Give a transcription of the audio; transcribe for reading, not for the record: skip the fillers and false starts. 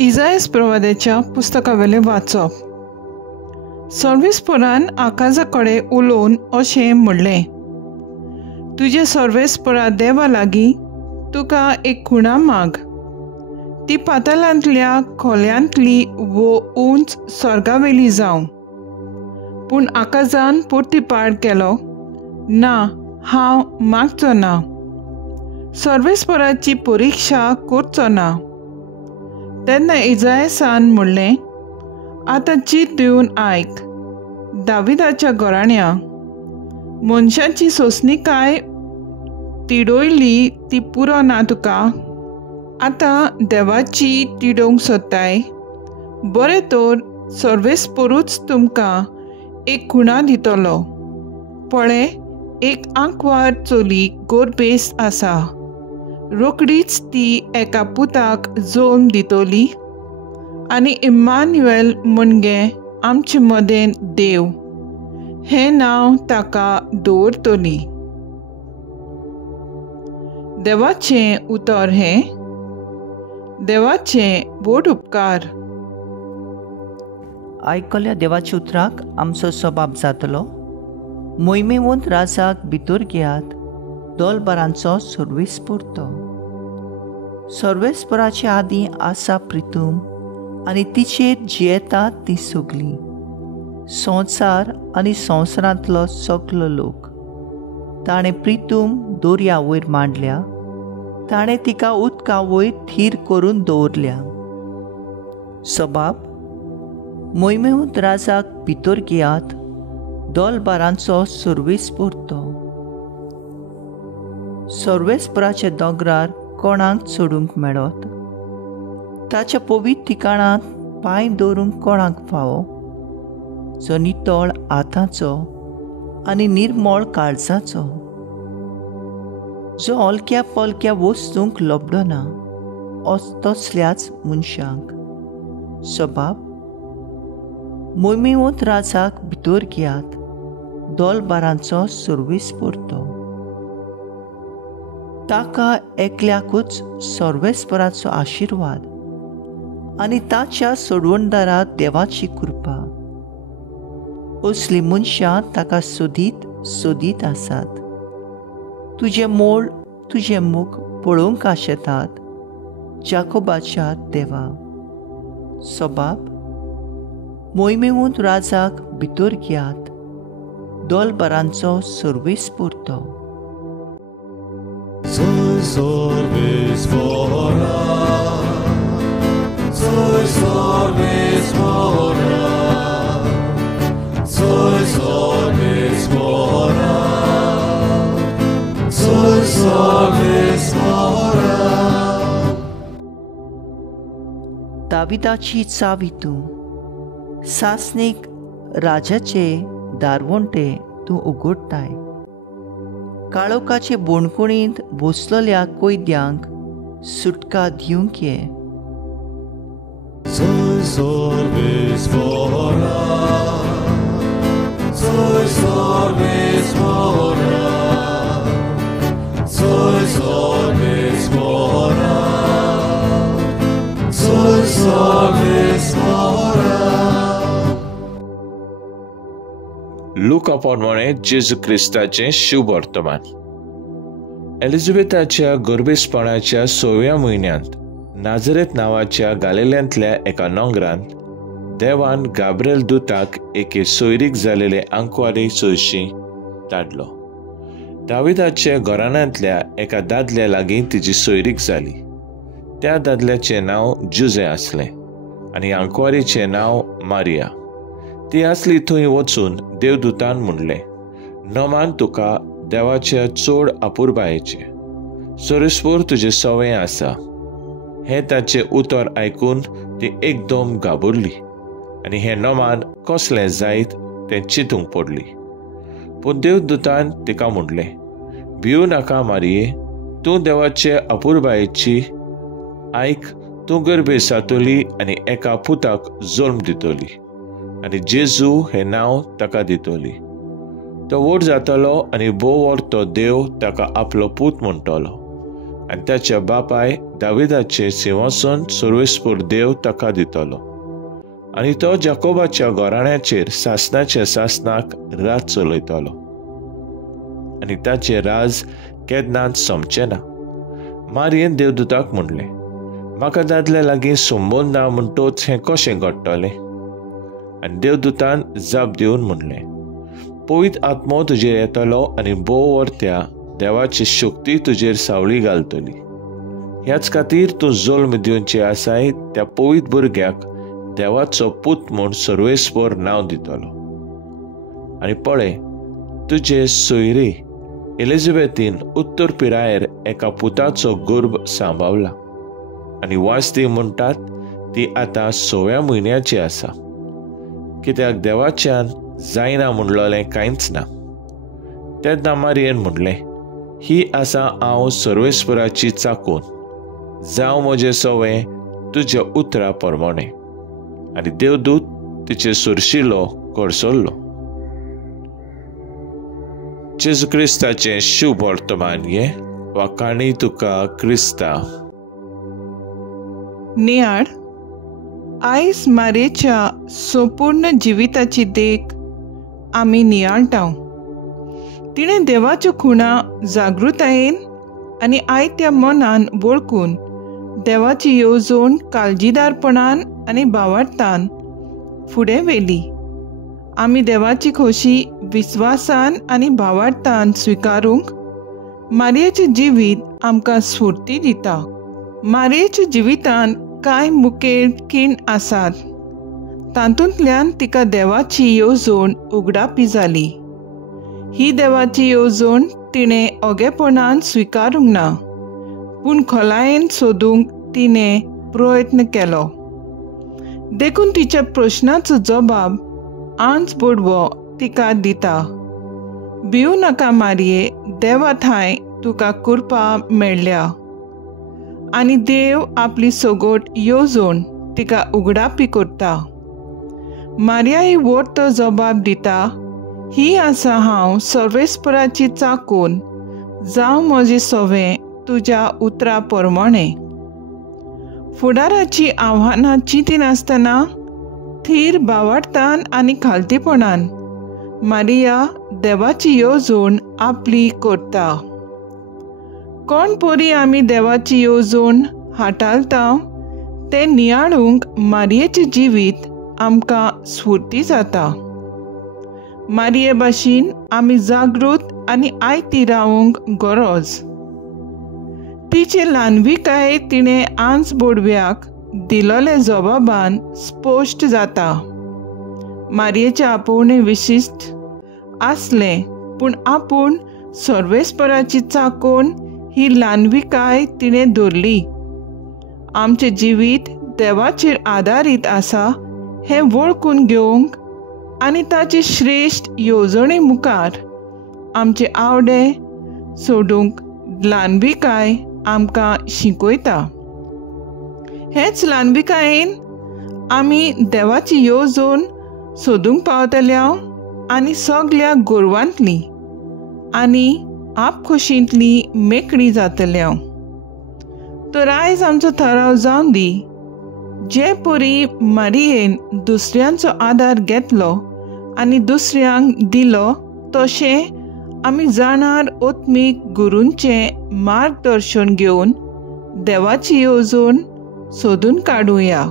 इजायास प्रवाद्याच्या पुस्तकावेले वाचप. सर्वेस्परान आकाजा कडेन उलोवन अशें म्हणलें, तुजे सर्वेस्परा देवा लागीं तुका एक खुणा माग. ती पातालांतल्या खोल्यांतली वो उंच स्वर्गावेली जावं. पूण आकाजान परतीपाड केलो, ना, हांव मागचो ना. सर्वेस्पराची परिक्षा करचो ना. तेन्ना इजायासान म्हणलें, आतां चीत दिवन आयक, दाविदाच्या घराण्या. मनशाची सोंसणीकाय तिडोयली ती पुरो ना तुका. आतां देवाची तिडोवंक सोदताय. बरें तर सर्वेस्परूच तुमकां एक खुणा दितलो. पळय, एक आंकवार चली गोरबेस आसा. रोकडीच ती एका पुताक जल्म दितली आनी इम्मानुएल म्हणगे आमचे मदें देव हें नांव ताका दवरतली. देवाचें उतर हें. देवाचें व्हड उपकार. आयकल्या देवाच्या उतराक आमचो सबाब जातलो. मोहिमेवंत राजाक भितर घेयात, दोलबारांचो सर्वेस्पर. सर्वेस्पराचे आदीं आसा प्रितूम आनी तिचेर जियेतात ती सगळीं. संवसार आनी संवसारांतलो सगलो लोक. ताणें प्रितूम दोर्या वयर मांडल्या. ताणें तिका उदका वयर थीर करून दवरल्या. सबाब, मोहिमेवंत राजाक भितर घेयात, दोलबारांचो सर्वेस्पर. सर्वेस्पराच्या दोंगरार कोणाक चडूंक मेळत. ताच्या पवित्र ठिकाणांत पांय दवरूंक कोणाक फावो. जो नितळ हातांचो आनी निर्मळ काळजाचो. जो हलक्या पलक्या वस्तूंक लोबडना, तसल्याच मनशांक. सबाब, मोहिमेवंत राजाक भितर घेयात, दोलबारांचो सर्वेस्पर. ताका एकल्याकूच सर्वेस्पराचो आशिर्वाद आनी ताच्या सोडवणदारांत देवाची कृपा. असलीं मनशां ताका सोदीत आसात. तुजें मोल, तुजें मुख पळोवंक आशेतात, जाकोबाच्या देवा. सबाब, मोहिमेवंत राजाक भितर घेयात, दोलबारांचो सर्वेस्पर. Soy सर्वेस्परा, soy सर्वेस्परा, soy सर्वेस्परा, soy सर्वेस्परा. दाविदाची चावी तूं. सासणीक राजाचे दारवंटे तूं उगडटाय. काळोखाचे बोणकुणींत बसलेल्या कैद्यांक सुटका दिवंक ये. Soy सर्वेस्परा, soy सर्वेस्परा, soy सर्वेस्परा, soy सर्वेस्परा. लूका प्रमाणे जेजू क्रिस्ताचें शुभ वर्तमान. एलिझाबेथाच्या गर्भेसपणाच्या 6व्या म्हयन्यांत नाझरेत नांवाच्या गालिल्यांतल्या एका नोंगरांत देवान गाब्रिएल दूताक एके सोयरीक जालेले आंकवारी सोयशी धाडलो. दाविदाचे घराण्यांतल्या एका दादल्या लागीं तिची सोयरीक जाली. त्या दादल्याचें नांव जुझे आसलें आनी आंकवारीचें नांव मारिया. ती आसली थंय वचून देवदूतान म्हणलें, नमान तुका देवाच्या चड आपुरबायेचें. सर्वेस्पर तुजें सवय आसा. हें ताचें उतर आयकून ती एकदम घाबरली आनी हें नोमान कसलें जायत तें चिंतूंक पडली. पूण देवदूतान तिका म्हणलें, भिवू नाका मारये, तूं देवाचे आपुरबायेची आयक. तूं गर्भेसातली आनी एका पुताक जल्म दितली आनी जेजू हें नांव ताका दितली. तो व्हड जातलो आनी भोव वर तो देव ताका आपलो पूत म्हणटलो. आनी ताच्या बापाय दाविदाचें सिंहासन सर्वेस्पूर देव ताका दितलो, आनी तो जाकोबाच्या घोराण्याचेर सासणाच्या सासणाक राज चलयतलो, आनी ताचें राज केन्नाच सोंपचें ना. मारयेन देवदूताक म्हणलें, म्हाका दादल्या लागीं संबंद ना म्हणटोच हें कशें घडटलें? आनी देवदूतान जाप दिवन म्हणलें, पवित्र आत्मो तुजेर येतलो आनी बोव वर्त्या देवाची शक्ती तुजेर सावळी घालतली. ह्याच खातीर तूं जल्म दिवचे आसाय त्या पवित्र भुरग्याक देवाचो पूत म्हूण सर्वेस्पर नांव दितलो. आनी पळय, तुजे सोयरी एलिझाबेथीन उत्तर पिरायेर एका पुताचो गर्भ सांबाळला, आनी वाचती म्हणटात ती आतां 6व्या म्हयन्याची आसा, कित्याक देवाच्यान जायना म्हणलोलें कांयच ना. तेन्ना मारयेन म्हणलें, ही आसा हांव सर्वेस्पराची चाकून, जावं म्हजें सवें तुज्या उतरा प्रमाणें. आनी देवदूत तिचे सुरशिलो करसल्लो. जेजू क्रिस्ताचें शुभ वर्तमान हे वा काणी तुका क्रिस्ता. नियाळ, आयज मारयेच्या संपूर्ण जिविताची देख आमी नियाळटाव. तिणें देवाच्यो खुणा जागृतायेन आनी आयत्या मनान वळखून देवाची येवजण काळजीदारपणान आनी भावार्थान फुडें व्हेली. आमी देवाची खोशी विस्वासान आनी भावार्थान स्विकारूंक मारयेचें जिवीत आमकां स्फूर्ती दिता. मारयेच्या जिवितांत कांय मुखेल खीण आसात. तातूंतल्यान तिका देवाची येवजण उगडापी जाली. ही देवाची येवजण तिणें ओगेपणान स्विकारूंक ना, पूण खोलायेन सोदूंक तिणें प्रयत्न केलो. देखून तिच्या प्रश्नाचो जबाब आंच बोडवो तिका दिता. भिवू नाका मारये, देवा थंय तुका कृपा मेळ्ळ्या, आनी देव आपली सगोट येवजण तिका उगडापी करता. मारया ही व्हड जबाब दिता, ही आसा हांव सर्वेस्पराची चाकून, जावं म्हजें सवें तुज्या उतरा प्रमाणें. फुडाराची आव्हानां चिंती नासतना थीर भावार्थान आनी खालतीपणान मारिया देवाची येवजण आपली करता. कोण परी आमी देवाची येवजण हाताळटा तें नियाळूंक मारयेचें जिवीत आमकां स्फूर्ती जाता. मारये भाशेन आमी जागृत आनी आयती रावूंक गरज. तिचे ल्हानविकाय तिणें आंच बोडव्याक दिलोले जबाबान स्पश्ट जाता. मारयेचें आपोवणें विशिश्ट आसलें, पूण आपूण सर्वेस्पराची चाकून ही ल्हानविकाय तिणें धरली. आमचें जिवीत देवाचेर आदारीत आसा हें वळखून घेवंक आनी ताचे श्रेश्ठ येवजणे मुखार आमचे आवडे सोडूंक ल्हानविकाय आमकां शिकयता. हेच ल्हानविकायेन आमी देवाची येवजण सोदूंक पावतल्या आनी सगळ्या गोरवांतली आनी आपखुशींतली मेकळी जातल्या. तर आयज आमचो थाराव जावन दी. जे परी मारयेन दुसऱ्यांचो आदार घेतलो आनी दुसऱ्यांक दिलो, तशें आमी जाणार ओत्मीक गुरूंचें मार्गदर्शन घेवन देवाची येवजण सोदून काडुया.